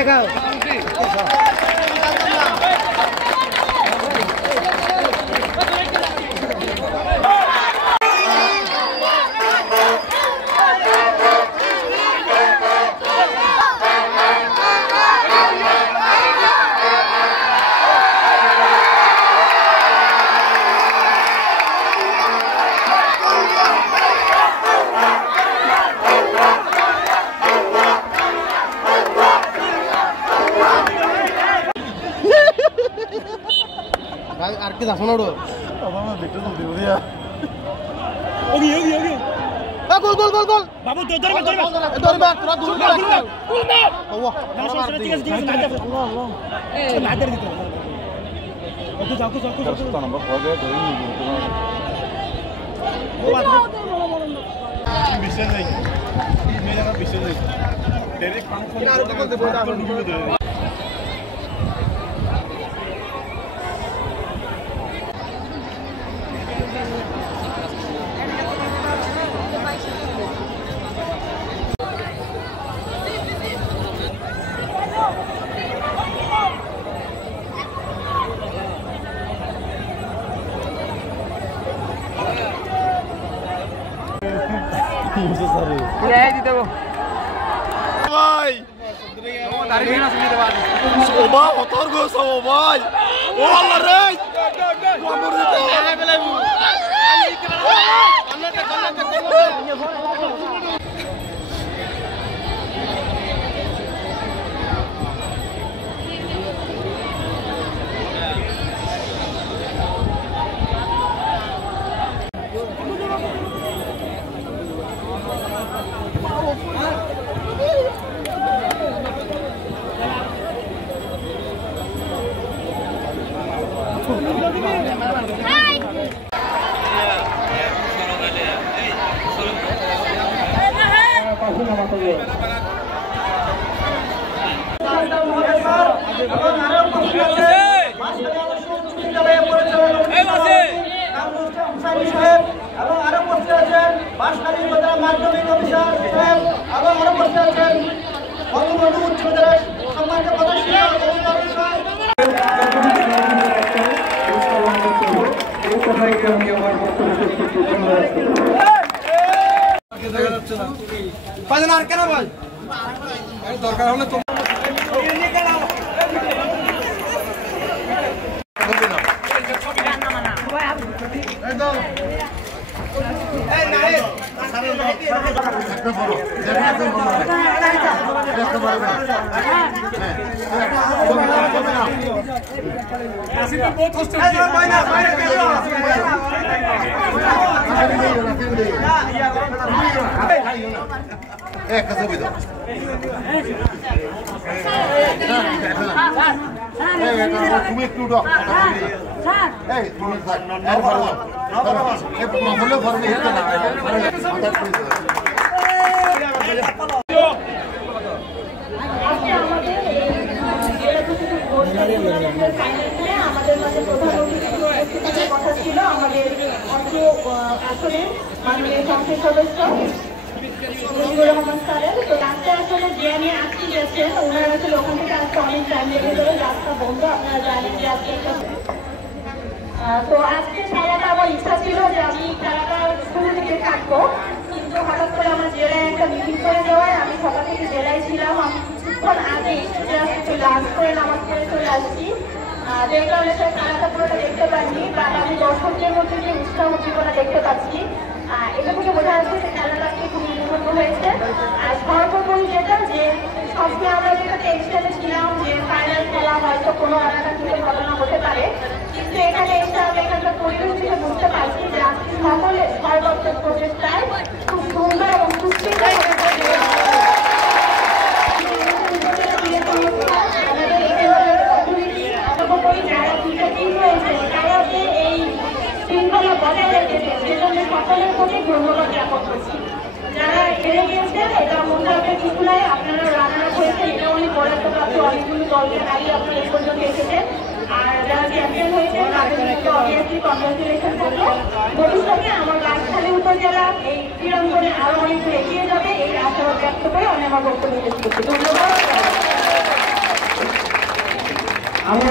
দেখাও আর কি দেখো নোড়ো বাবা দেখতে তো দিও দিয়া ওগি ওগি ওগি গোল গোল গোল গোল বাবু ধরবে তোরা দূর করে রাখ গোল না ওয়া না ঠিক আছে না দে আল্লাহ আল্লাহ না দে দিতে ওকে যাও তো নাম্বার পড়বে ধরে নি ও বাদ বিশেষ নাই মেলা বিশেষ নাই ডাইরেক্ট পানি আর তো বলতে বলতে আবার ঢুকে ধরে ভাই সোবা অতর গো সোবা ভাই ও আল্লাহ রে আমর দিতে আগে গেলাম মাধ্যমিক অফিসার সাহেব এবং আরো বসে আছেন বঙ্গবন্ধু উচ্চ বিদ্যালয়ের সম্মানিত প্রতিষ্ঠাতা আর কেন ভাই দরকার হলে তো তুমি একটু আমাদের মাঝে প্রধান কথা ছিল আমাদের আসলে মাননীয় সংসদ সদস্য মুজিবুর রহমান স্যারের। তো রাস্তায় আসলে যে নিয়ে আজকে গেছেন ওনারা আসলে ওখান থেকে আজকে অনেক টাইম লেগে গেল, রাস্তা বন্ধ। আপনারা জানেন যে আজকে তো আজকে সারাটা আমার ইচ্ছা ছিল যে আমি সারাটা স্কুল থেকে থাকবো, কিন্তু হঠাৎ করে আমার জেলায় একটা মিটিং করে দেওয়ায় আমি সকাল থেকে জেলায় ছিলাম। আমি কিছুক্ষণ আগে এসে আসতে লাঞ্চ করে নামাজ পড়ে চলে আসছি, যেই কারণে সারাটা পুরোটা দেখতে পাইনি। বাট আমি দর্শকদের মধ্যে যে উৎসাহ উদ্দীপনা দেখতে পাচ্ছি, এটা থেকে বোঝা যাচ্ছে যে খেলাটা খুবই উন্নত হয়েছে। আর সর্বোপরি যেটা যে সবসময় আমরা যেটা টেনশনে ছিলাম যে ফাইনাল খেলা হয়তো কোনো এলাকা ঘটনা হতে পারে, কিন্তু এখানে এসে আমরা এখানকার পরিবেশ থেকে বুঝতে পারছি যে আজকে সকলে সর্বোচ্চ প্রচেষ্টায় খুব সুন্দর এবং সুস্থির যারা বিজেপি হয়েছে তারা যে এই শৃঙ্খলা বজায় রেখেছে সেজন্য সকলের প্রতি ধন্যবাদ জ্ঞাপন করছি। যারা হেরে গিয়েছেন এটা মনে রাখার কিছু নাই, আপনারা রান্না হয়েছে এটা অনেক বরাদ্দপ্রাপ্ত অনেকগুলো দলকে দাঁড়িয়ে আপনারা এই পর্যন্ত এসেছেন। আর যারা চ্যাম্পিয়ন হয়েছে তাদের মধ্যে অবভিয়াসলি কংগ্রেচুলেশন থাকলো। ভবিষ্যতে আমার রাজধানী উপজেলা এই ক্রীড়াঙ্গনে আরো অনেক এগিয়ে যাবে এই আশাবাদ ব্যক্ত করে আমি আমার বক্তব্য শেষ করছি। ধন্যবাদ। আমরা